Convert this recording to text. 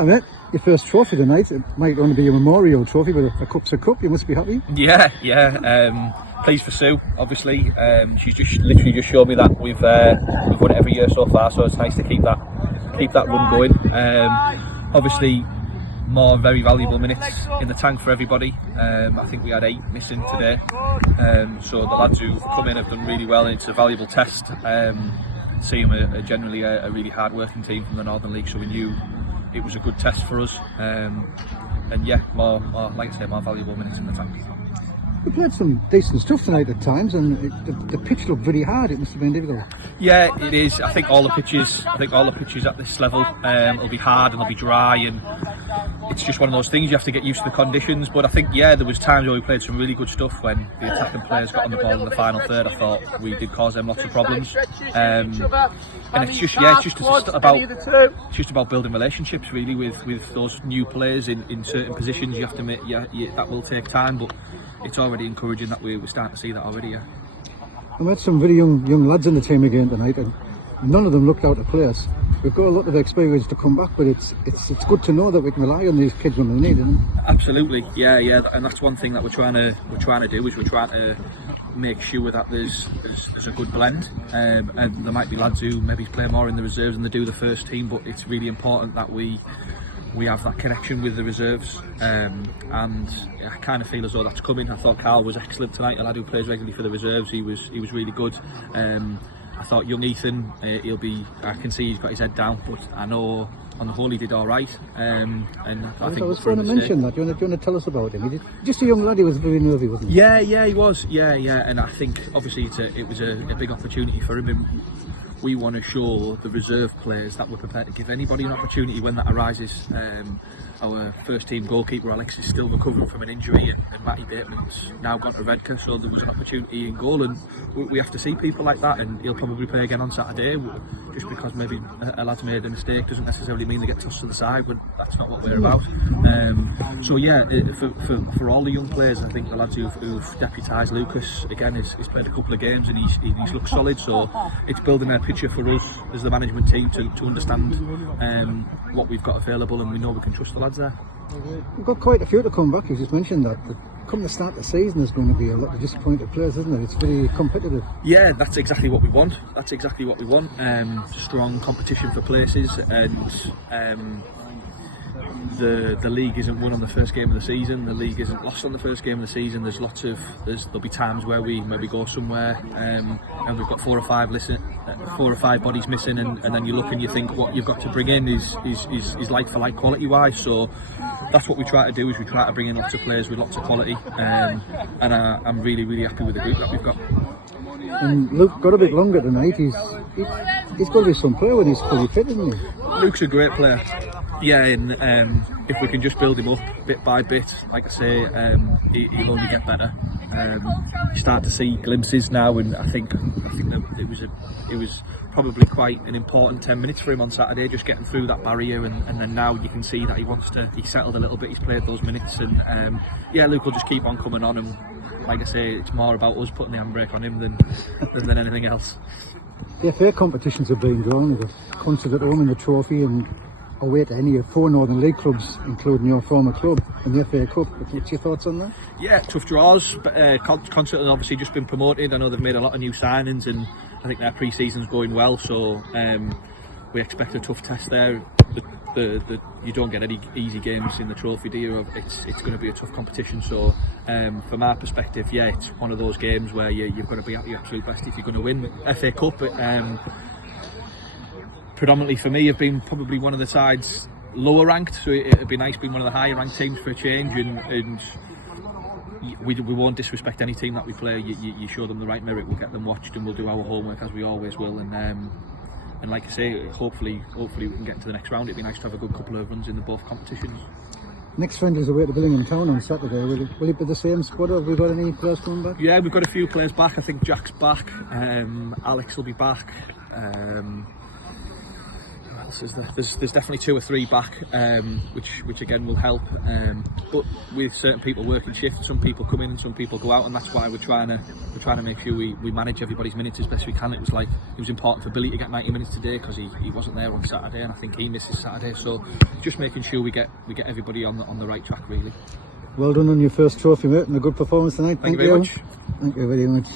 Hi mate, your first trophy tonight. It might only be a memorial trophy, but a cup's a cup. You must be happy. Yeah. Pleased for Sue, obviously. She's just literally just showed me that we've won it every year so far, so it's nice to keep that run going. Obviously, more very valuable minutes in the tank for everybody. I think we had 8 missing today, so the lads who've come in have done really well, and it's a valuable test. Seaham are generally a really hard-working team from the Northern League, so we knew it was a good test for us. And yeah, more like I say, more valuable minutes in the tank. We played some decent stuff tonight at times, and the pitch looked very hard. It must have been difficult. Yeah, it is. I think all the pitches at this level will be hard and they'll be dry, and it's just one of those things. You have to get used to the conditions. But I think there was times where we played some really good stuff when the attacking players got on the ball in the final third. I thought we did cause them lots of problems. And it's just about building relationships really with those new players in certain positions. You have to make that will take time, but it's already encouraging that we're starting to see that already. Yeah. We had some very young lads in the team again tonight, and none of them looked out of place. We've got a lot of experience to come back, but it's good to know that we can rely on these kids when we need them. Absolutely, yeah, and that's one thing that we're trying to do is we're trying to make sure that there's a good blend, and there might be lads who maybe play more in the reserves than they do the first team, but it's really important that we have that connection with the reserves, and I kind of feel as though that's coming. I thought Carl was excellent tonight, a lad who plays regularly for the reserves. He was really good. I thought young Ethan, I can see he's got his head down, but I know on the whole he did all right. And I was going to mention that. Do you want to tell us about him? Just a young lad. He was very nervy, wasn't he? Yeah, he was. Yeah, and I think obviously it was a big opportunity for him. And we want to show the reserve players that we're prepared to give anybody an opportunity when that arises. Our first team goalkeeper Alex is still recovering from an injury, and Matty Bateman's now gone to Redcar, so there was an opportunity in goal, and we have to see people like that. And he'll probably play again on Saturday. Just because maybe a lad's made a mistake doesn't necessarily mean they get tossed to the side, but that's not what we're about. So yeah, for all the young players, I think the lads who've deputised Lucas again, he's played a couple of games and he's looked solid, so it's building a picture for us as the management team to understand what we've got available, and we know we can trust the lads there. We've got quite a few to come back. You just mentioned that, but come the start of the season there's going to be a lot of disappointed players, isn't it? It's very competitive. Yeah, that's exactly what we want. Strong competition for places, and the league isn't won on the first game of the season. The league isn't lost on the first game of the season. There'll be times where we maybe go somewhere and we've got 4 or 5 bodies missing, and then you look and you think what you've got to bring in is like for like quality wise. So that's what we try to do, is we try to bring in lots of players with lots of quality, and I'm really happy with the group that we've got. And Luke got a bit longer tonight. He's got to be some player when he's fully fit, isn't he? Luke's a great player. Yeah, and if we can just build him up bit by bit, like I say, he'll only get better. You start to see glimpses now, and I think that it was probably quite an important 10 minutes for him on Saturday, just getting through that barrier, and then now you can see that he's settled a little bit. He's played those minutes, and yeah, Luke will just keep on coming on, and like I say, it's more about us putting the handbrake on him than anything else. The FA competitions have been drawn. We've got Tunstall at home in the trophy, and away to any of 4 Northern League clubs, including your former club, in the FA Cup. What's your thoughts on that? Yeah, tough draws. But Tunstall has obviously just been promoted. I know they've made a lot of new signings, and I think their pre-season's going well. So we expect a tough test there. You don't get any easy games in the trophy, do you? It's going to be a tough competition. So from our perspective, yeah, it's one of those games where you've got to be at your absolute best if you're going to win. FA Cup, predominantly for me, have been probably one of the sides lower ranked, so it'd be nice being one of the higher ranked teams for a change, and we won't disrespect any team that we play. You show them the right merit, we'll get them watched, and we'll do our homework as we always will, and like I say, hopefully we can get to the next round. It'd be nice to have a good couple of runs in both competitions. Next friendly is away to Billingham Town on Saturday. Will it be the same squad, or have we got any players coming back? Yeah, we've got a few players back. I think Jack's back, Alex will be back. else is there? There's definitely 2 or 3 back, which again will help. But with certain people working shifts, some people come in and some people go out, and that's why we're trying to make sure we manage everybody's minutes as best we can. It was important for Billy to get 90 minutes today because he wasn't there on Saturday, and I think he misses Saturday. So just making sure we get everybody on the right track, really. Well done on your first trophy, mate, and a good performance tonight. Thank you very much. Thank you very much.